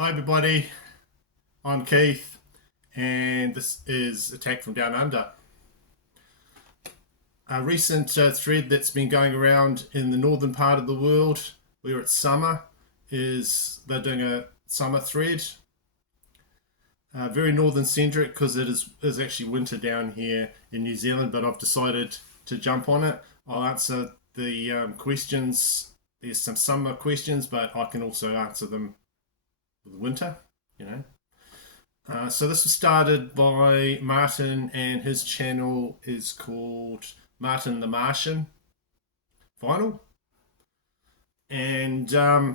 Hi everybody, I'm Keith and this is Attack from Down Under. A recent thread that's been going around in the northern part of the world where it's summer is they're doing a summer thread. Very northern centric because it is actually winter down here in New Zealand, but I've decided to jump on it. I'll answer the questions. There's some summer questions, but I can also answer them with winter, you know. So this was started by Martin, and his channel is called Martin the Martian Vinyl. And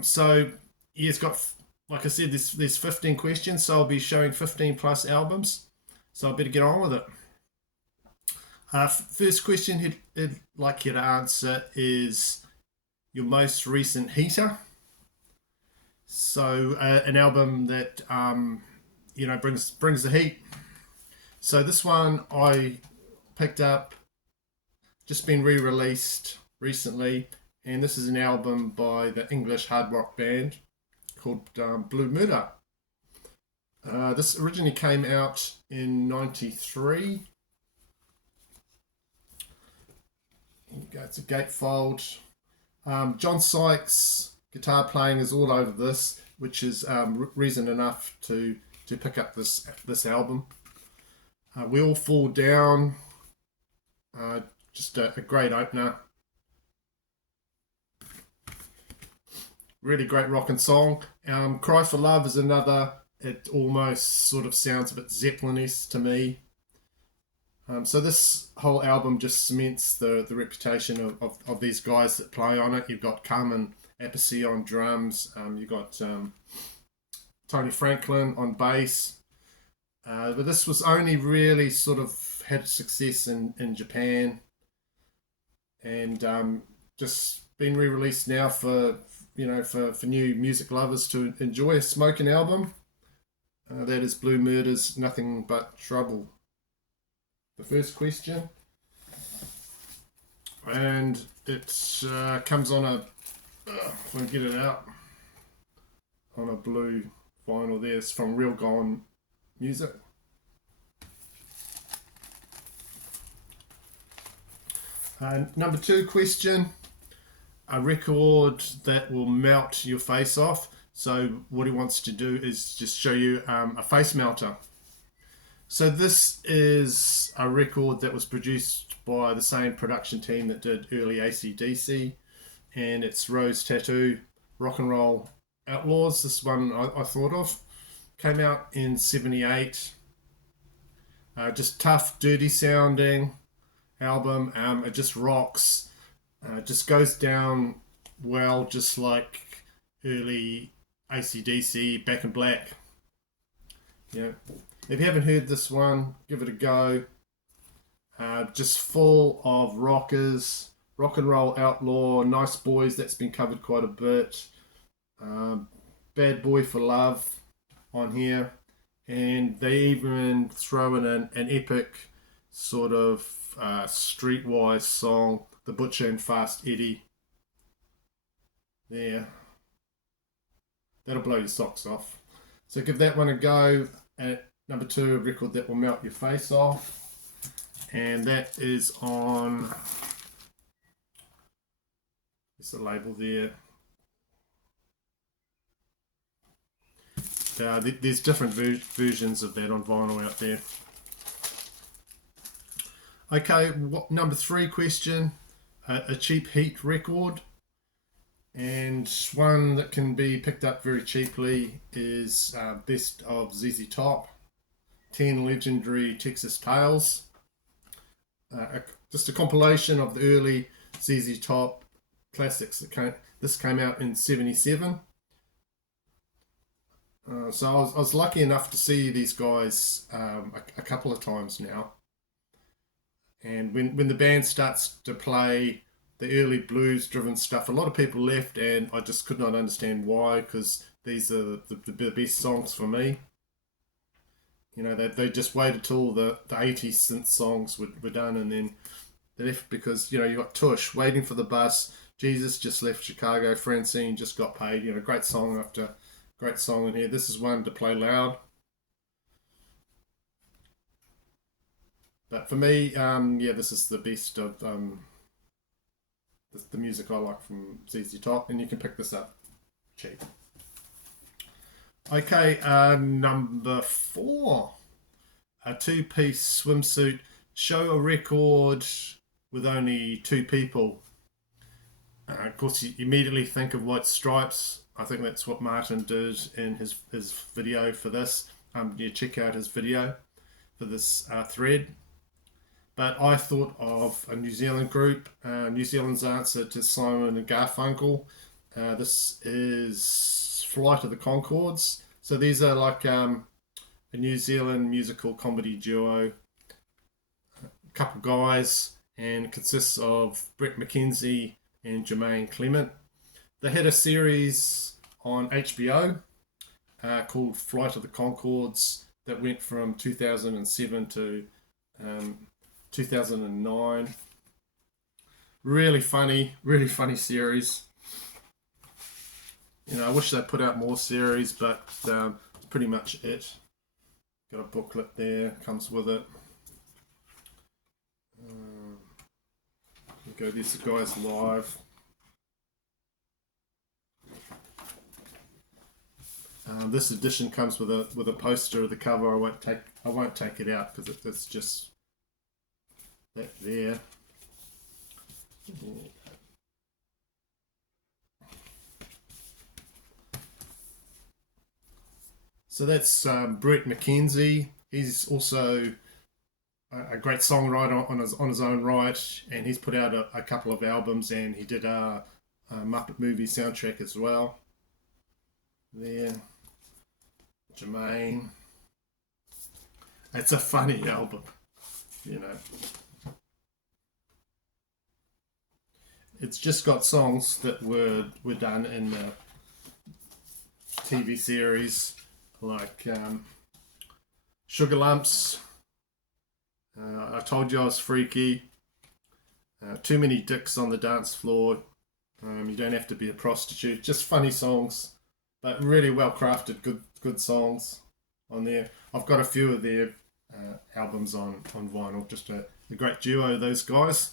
so yeah, it's got, like I said, there's 15 questions, so I'll be showing 15 plus albums. So I better get on with it. First question he'd like you to answer is your most recent heater. So an album that brings the heat. So this one I picked up, just been re-released recently, and this is an album by the English hard rock band called Blue Murder. This originally came out in '93. Here you go, it's a gatefold. John Sykes' guitar playing is all over this, which is reason enough to pick up this album. We All Fall Down, just a great opener. Really great rockin' song. Cry for Love is another. It almost sort of sounds a bit Zeppelin-esque to me. So this whole album just cements the reputation of these guys that play on it. You've got Carmen Appice on drums. You've got Tony Franklin on bass. But this was only really sort of had success in Japan, and just been re-released now for new music lovers to enjoy a smoking album. That is Blue Murder's Nothing But Trouble. The first question, and it comes on a if I can get it out, on a blue vinyl there. It's from Real Gone Music. Number two question, a record that will melt your face off. So what he wants to do is just show you a face melter. So this is a record that was produced by the same production team that did early AC/DC, and it's Rose Tattoo Rock and Roll Outlaws. This one I thought of. Came out in '78. Just tough, dirty sounding album. It just rocks. Just goes down well, just like early AC/DC, Back in Black. Yeah. If you haven't heard this one, give it a go. Just full of rockers, rock and roll outlaw, nice boys. That's been covered quite a bit. Bad Boy for Love on here, and they even throw in an epic sort of streetwise song, The Butcher and Fast Eddie. There, that'll blow your socks off. So give that one a go. At number two, a record that will melt your face off, and that is on. There's a label there. There's different versions of that on vinyl out there. Okay, number three question, a cheap heat record, and one that can be picked up very cheaply is Best of ZZ Top, 10 Legendary Texas Tales. Just a compilation of the early ZZ Top classics. This came out in '77. So I was lucky enough to see these guys a couple of times now. And when the band starts to play the early blues driven stuff, a lot of people left, and I just could not understand why, because these are the best songs for me. You know, they just waited till the 80s synth songs were done, and then they left because, you got Tush, Waiting for the Bus, Jesus just left Chicago, Francine just got paid, great song after great song in here. This is one to play loud. But for me, yeah, this is the best of the music I like from ZZ Top, and you can pick this up cheap. Okay, number 4, a two-piece swimsuit. Show a record with only 2 people. Of course, you immediately think of White Stripes. I think that's what Martin did in his video for this. You check out his video for this thread. But I thought of a New Zealand group, New Zealand's answer to Simon and Garfunkel. This is Flight of the Conchords. So these are like a New Zealand musical comedy duo, a couple guys, and it consists of Brett McKenzie and Jermaine Clement. They had a series on HBO called Flight of the Conchords that went from 2007 to 2009. Really funny series. You know, I wish they put out more series, but it's pretty much it. Got a booklet there, comes with it. Go, this guy's live. This edition comes with a poster of the cover. I won't take it out because it's just that there. So that's Brett McKenzie. He's also a great songwriter on his own right, and he's put out a couple of albums, and he did a Muppet movie soundtrack as well. There, Jermaine. It's a funny album, you know. It's just got songs that were done in the TV series, like Sugar Lumps, I Told You I Was Freaky, Too Many Dicks on the Dance Floor, You Don't Have to Be a Prostitute. Just funny songs, but really well crafted, good songs on there. I've got a few of their albums on vinyl. Just a great duo, those guys.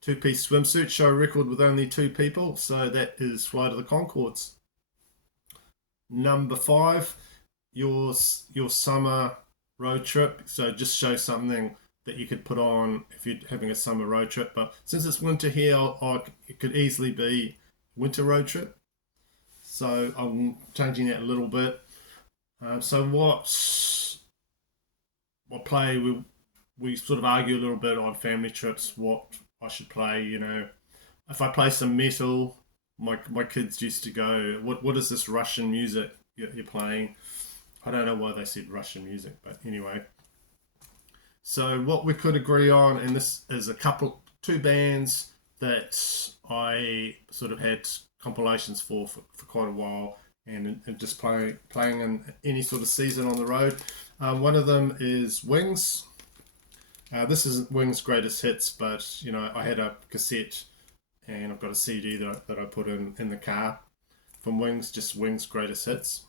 Two-piece swimsuit, show a record with only 2 people. So that is Flight of the Conchords. Number 5, your summer road trip. So just show something that you could put on if you're having a summer road trip. But since it's winter here, it could easily be winter road trip. So I'm changing that a little bit. So what play we sort of argue a little bit on family trips what I should play. You know, if I play some metal, my kids used to go, what is this Russian music you're playing? I don't know why they said Russian music, but anyway. So what we could agree on, and this is 2 bands that I sort of had compilations for quite a while, and just playing in any sort of season on the road. One of them is Wings. This isn't Wings' greatest hits, but you know, I had a cassette and I've got a CD that I put in the car from Wings, just Wings' greatest hits.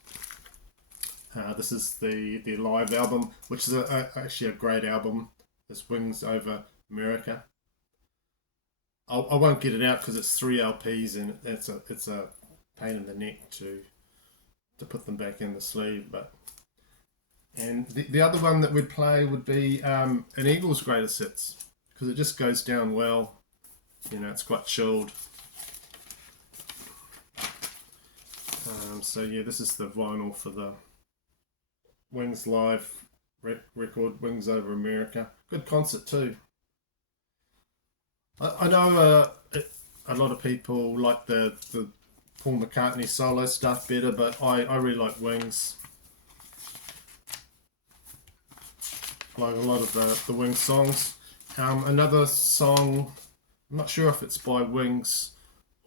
This is the live album, which is actually a great album. It's Wings Over America. I won't get it out because it's 3 LPs and it's a pain in the neck to put them back in the sleeve. And the other one that we'd play would be an Eagles' greatest hits, because it just goes down well. You know, it's quite chilled. So yeah, this is the vinyl for the Wings live record, Wings Over America. Good concert too. I know a lot of people like the Paul McCartney solo stuff better, but I really like Wings. Like a lot of the Wings songs. Another song, I'm not sure if it's by Wings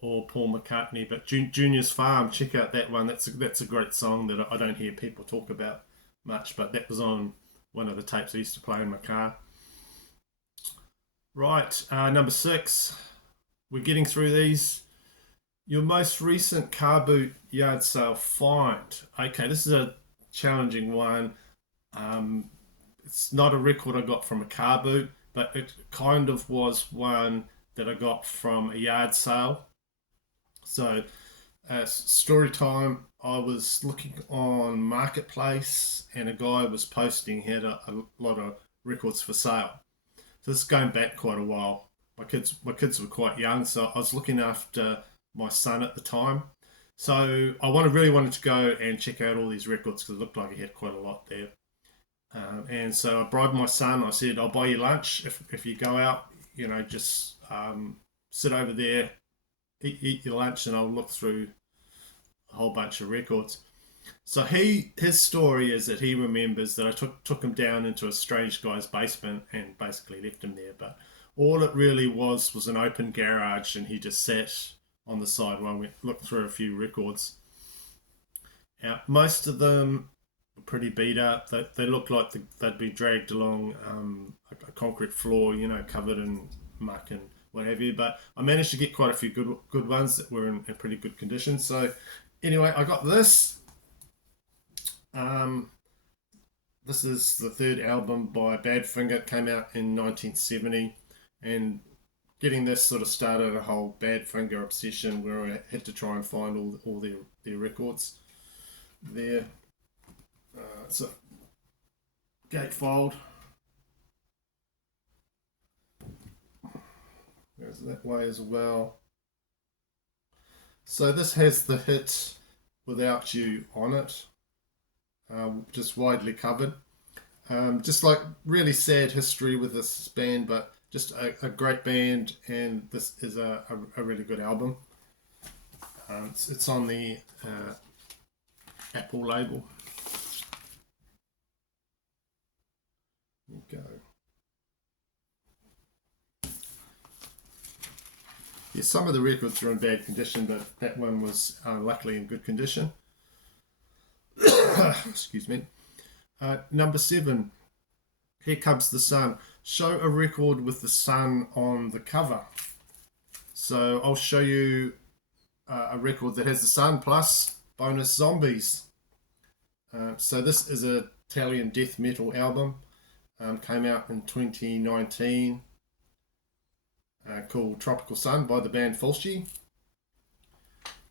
or Paul McCartney, but Junior's Farm. Check out that one. That's a great song that I don't hear people talk about much, but that was on one of the tapes I used to play in my car. Right, number 6. We're getting through these. Your most recent car boot yard sale find. Okay, this is a challenging one. Um, it's not a record I got from a car boot, but it kind of was one that I got from a yard sale. So, story time. I was looking on Marketplace, and a guy was posting he had a lot of records for sale. So this is going back quite a while. My kids were quite young, so I was looking after my son at the time. So I really wanted to go and check out all these records because it looked like he had quite a lot there. And so I bribed my son. I said, "I'll buy you lunch if you go out. Just sit over there, eat your lunch, and I'll look through a whole bunch of records." So his story is that he remembers that I took him down into a strange guy's basement and basically left him there. But all it really was an open garage, and he just sat on the side while we looked through a few records. Now, most of them were pretty beat up. They looked like they'd been dragged along a concrete floor, covered in muck and what have you. But I managed to get quite a few good ones that were in pretty good condition. So anyway, I got this. This is the third album by Badfinger. It came out in 1970, and getting this sort of started a whole Badfinger obsession where I had to try and find all their records there. So gatefold. There's that way as well. So this has the hit Without You on it. Just widely covered. Just like really sad history with this band, but just a great band, and this is a really good album. It's on the Apple label. There you go. Yeah, some of the records are in bad condition, but that one was luckily in good condition. Excuse me. Number 7, Here Comes the Sun. Show a record with the sun on the cover. So I'll show you a record that has the sun plus bonus zombies. So this is an Italian death metal album. Came out in 2019. Called Tropical Sun by the band Fulci.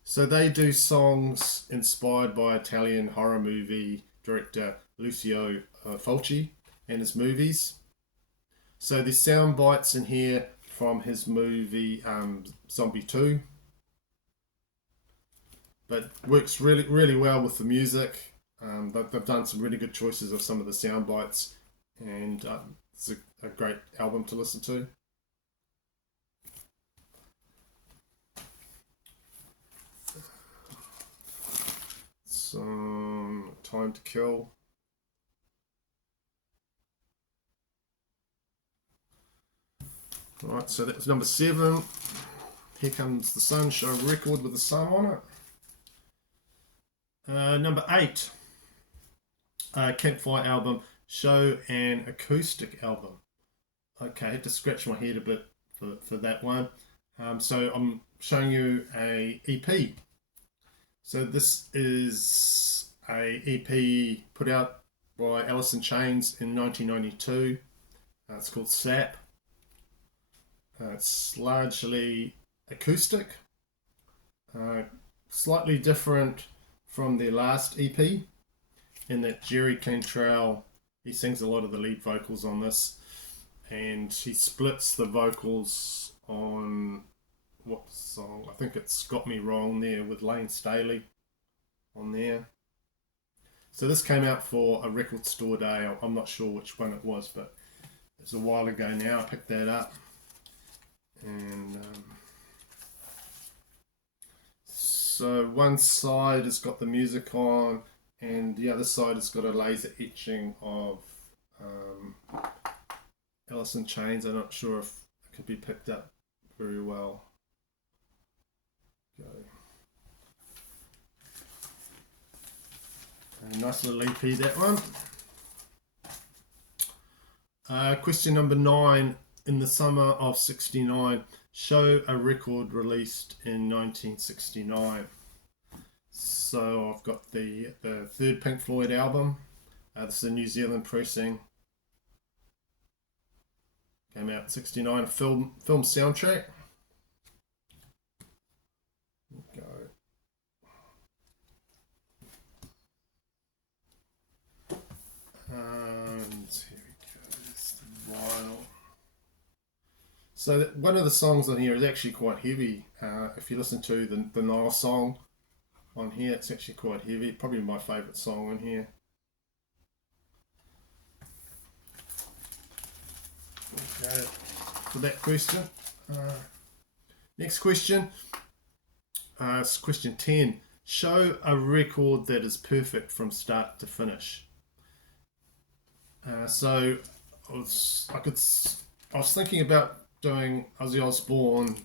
So they do songs inspired by Italian horror movie director Lucio Fulci and his movies. So there's sound bites in here from his movie Zombie 2. But works really, really well with the music. They've done some really good choices of some of the sound bites, and it's a great album to listen to. Some Time to Kill. Alright, so that was number 7. Here Comes the Sun, show a record with the sun on it. Number 8, Campfire album, show an acoustic album. Okay, I had to scratch my head a bit for that one. So I'm showing you a EP. So this is a EP put out by Alice in Chains in 1992. It's called Sap. It's largely acoustic, slightly different from their last EP in that Jerry Cantrell, he sings a lot of the lead vocals on this, and he splits the vocals on what song? I think it's Got Me Wrong there with Lane Staley on there. So this came out for a record store day. I'm not sure which one it was, but it's a while ago now. I picked that up. And so one side has got the music on, and the other side has got a laser etching of Alice in Chains. I'm not sure if it could be picked up very well. Go. A nice little EP, that one. Question number 9. In the summer of '69, Show a record released in 1969. So I've got the third Pink Floyd album. This is a New Zealand pressing. Came out in 69. A film soundtrack. Go. And here we go. It's the vinyl. So one of the songs on here is actually quite heavy. If you listen to the Nile song on here, it's actually quite heavy. Probably my favourite song on here. Okay, for that question. Next question. It's question 10. Show a record that is perfect from start to finish. So I was thinking about doing Ozzy Osbourne,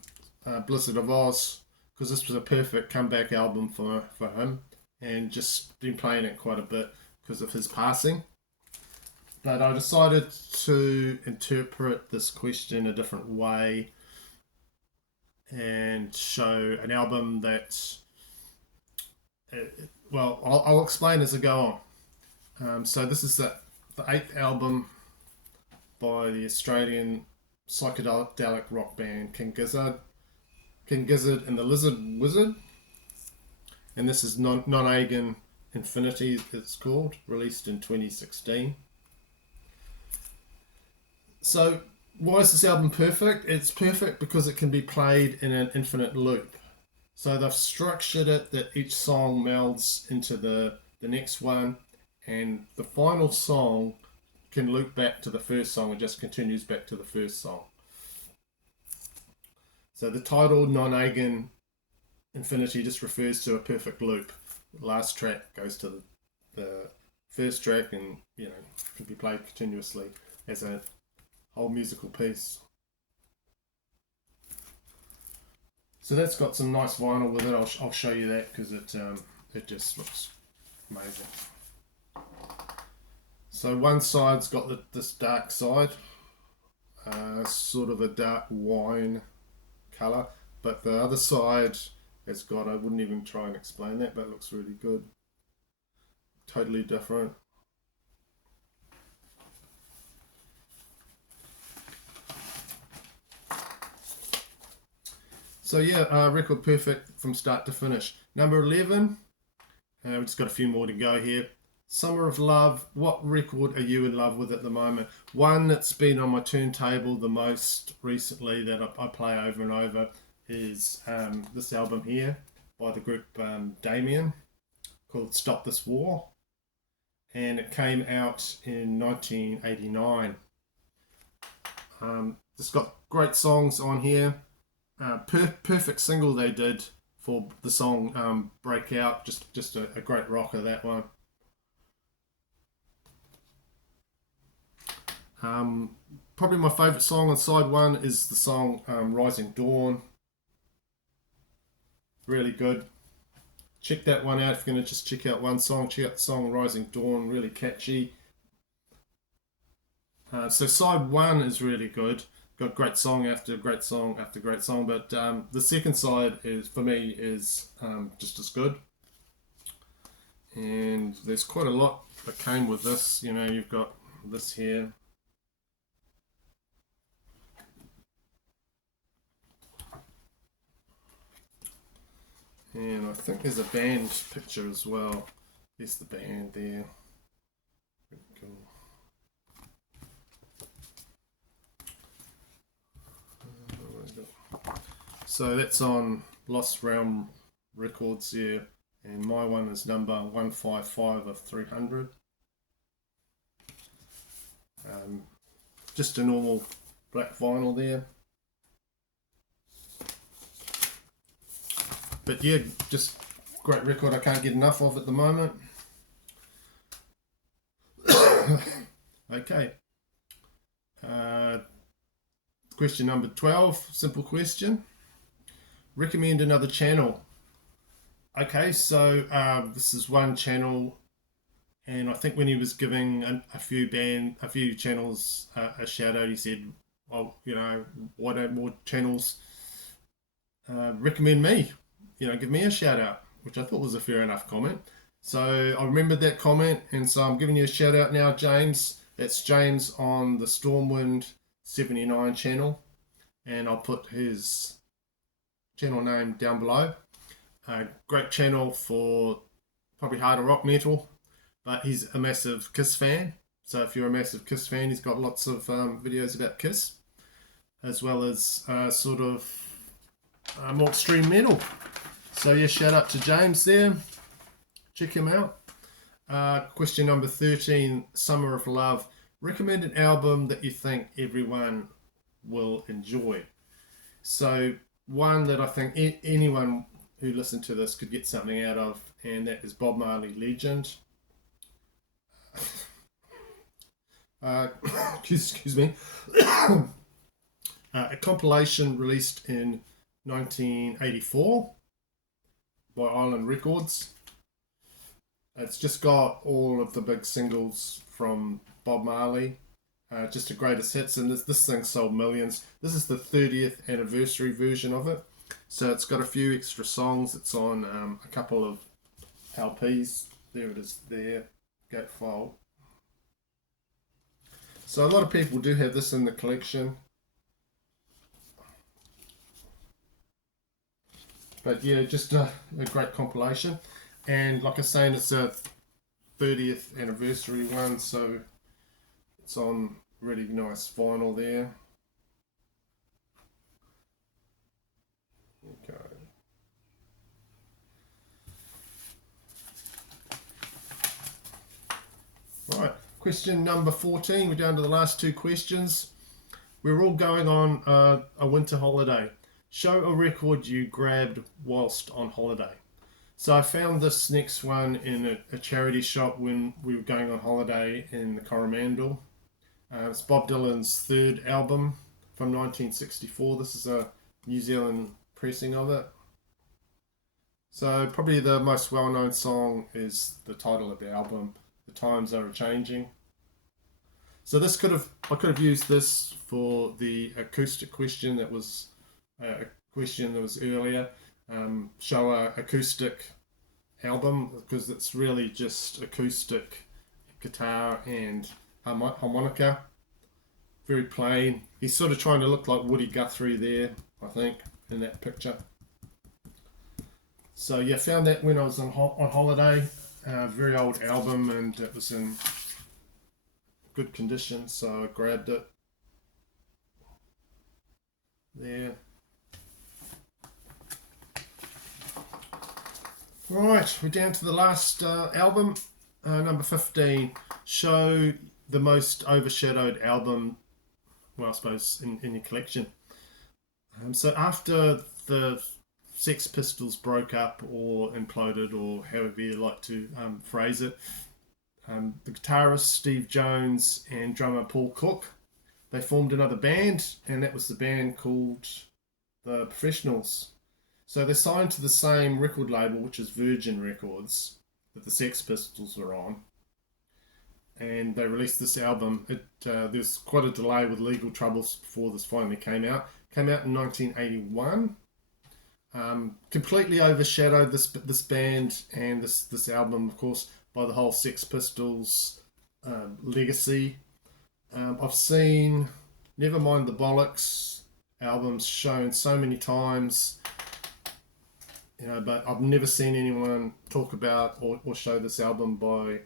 Blizzard of Oz, because this was a perfect comeback album for him, and just been playing it quite a bit because of his passing. But I decided to interpret this question a different way and show an album that, well, I'll explain as I go on. So this is the 8th album by the Australian psychedelic rock band King Gizzard and the Lizard Wizard, and this is Non-Agan Infinity, it's called, released in 2016. So why is this album perfect? It's perfect because it can be played in an infinite loop. So they've structured it that each song melds into the next one, and the final song can loop back to the first song and just continues back to the first song. So the title Non-Agan Infinity just refers to a perfect loop. The last track goes to the first track, and can be played continuously as a whole musical piece. So that's got some nice vinyl with it. I'll show you that because it just looks amazing. So one side's got this dark side, sort of a dark wine colour, but the other side has got, I wouldn't even try and explain that, but it looks really good. Totally different. So yeah, record perfect from start to finish. Number 11, we've just got a few more to go here. Summer of Love. What record are you in love with at the moment? One that's been on my turntable the most recently that I play over and over is this album here by the group Damien, called Stop This War, and it came out in 1989. It's got great songs on here. Perfect single they did for the song Breakout. Just a great rocker, that one. Probably my favourite song on side one is the song Rising Dawn. Really good. Check that one out if you're going to just check out one song. Check out the song Rising Dawn, really catchy. So side one is really good. Got great song after great song after great song, but the second side is, for me, is just as good. And there's quite a lot that came with this. You've got this here. And I think there's a band picture as well. There's the band there. Cool. So that's on Lost Realm Records here, and my one is number 155 of 300. Just a normal black vinyl there. But yeah, just great record. I can't get enough of at the moment. Okay. Question number 12, simple question. Recommend another channel. Okay, so this is one channel, and I think when he was giving a few channels a shout out, he said, well, why don't more channels recommend me, give me a shout out, which I thought was a fair enough comment. So I remembered that comment, and so I'm giving you a shout out now, James. That's James on the Stormwind 79 channel, and I'll put his channel name down below. Great channel for probably harder rock metal, but he's a massive Kiss fan. So if you're a massive Kiss fan, he's got lots of videos about Kiss, as well as sort of more extreme metal. So yeah, shout out to James there. Check him out. Question number 13, Summer of Love. Recommend an album that you think everyone will enjoy. So one that I think anyone who listened to this could get something out of, and that is Bob Marley Legend. Excuse me. A compilation released in 1984 by Island Records. It's just got all of the big singles from Bob Marley, just the greatest hits, and this thing sold millions. This is the 30th anniversary version of it, so it's got a few extra songs. It's on a couple of LPs. There it is there, gatefold. So a lot of people do have this in the collection. But yeah, just a great compilation. And like I was saying, it's a 30th anniversary one, so it's on really nice vinyl there. Okay. Right, question number 14. We're down to the last two questions. We're all going on a winter holiday. Show a record you grabbed whilst on holiday. So I found this next one in a charity shop when we were going on holiday in the Coromandel. It's Bob Dylan's third album from 1964. This is a New Zealand pressing of it. So probably the most well-known song is the title of the album, The Times Are A-Changing. So I could have used this for the acoustic question that was a question that was earlier. Show a acoustic album, because it's really just acoustic guitar and harmonica, very plain. He's sort of trying to look like Woody Guthrie there, I think, in that picture. So yeah, found that when I was on holiday. Very old album, and it was in good condition, so I grabbed it there. Right, we're down to the last album, number 15. Show the most overshadowed album, well, I suppose, in your collection. So after the Sex Pistols broke up or imploded, or however you like to phrase it, the guitarist Steve Jones and drummer Paul Cook, they formed another band, and that was the band called The Professionals. So they're signed to the same record label, which is Virgin Records, that the Sex Pistols were on. And they released this album. There's quite a delay with legal troubles before this finally came out. Came out in 1981. Completely overshadowed this band and this album, of course, by the whole Sex Pistols legacy. I've seen Nevermind the Bollocks albums shown so many times. But I've never seen anyone talk about or show this album by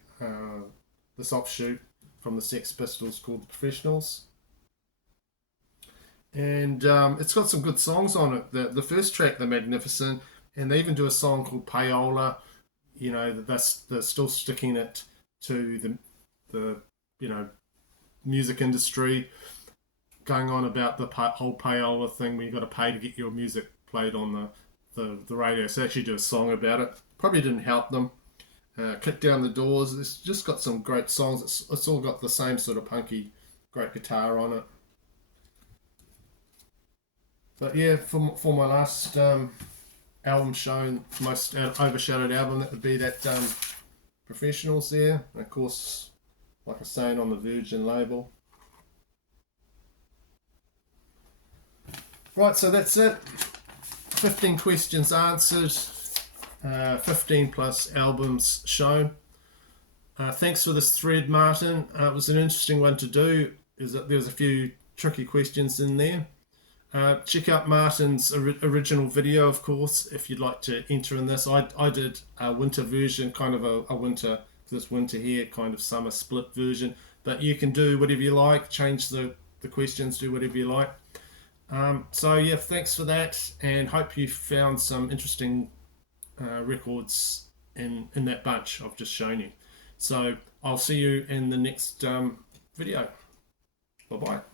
this offshoot from the Sex Pistols called The Professionals. And it's got some good songs on it. The first track, They're Magnificent, and they even do a song called Payola. They're still sticking it to the music industry, going on about the whole payola thing where you got to pay to get your music played on the radio. So they actually do a song about it. Probably didn't help them. Kick Down the Doors. It's just got some great songs. It's all got the same sort of punky, great guitar on it. But yeah, for my last album shown, most overshadowed album, that would be that Professionals there. And of course, like I was saying, on the Virgin label. Right, so that's it. 15 questions answered, 15 plus albums shown. Thanks for this thread, Martin. It was an interesting one to do. There's a few tricky questions in there. Check out Martin's original video, of course, if you'd like to enter in this. I did a winter version, kind of a winter, this winter here, kind of summer split version. But you can do whatever you like, change the questions, do whatever you like. So yeah, thanks for that, and hope you found some interesting records in that bunch I've just shown you. So I'll see you in the next video. Bye bye.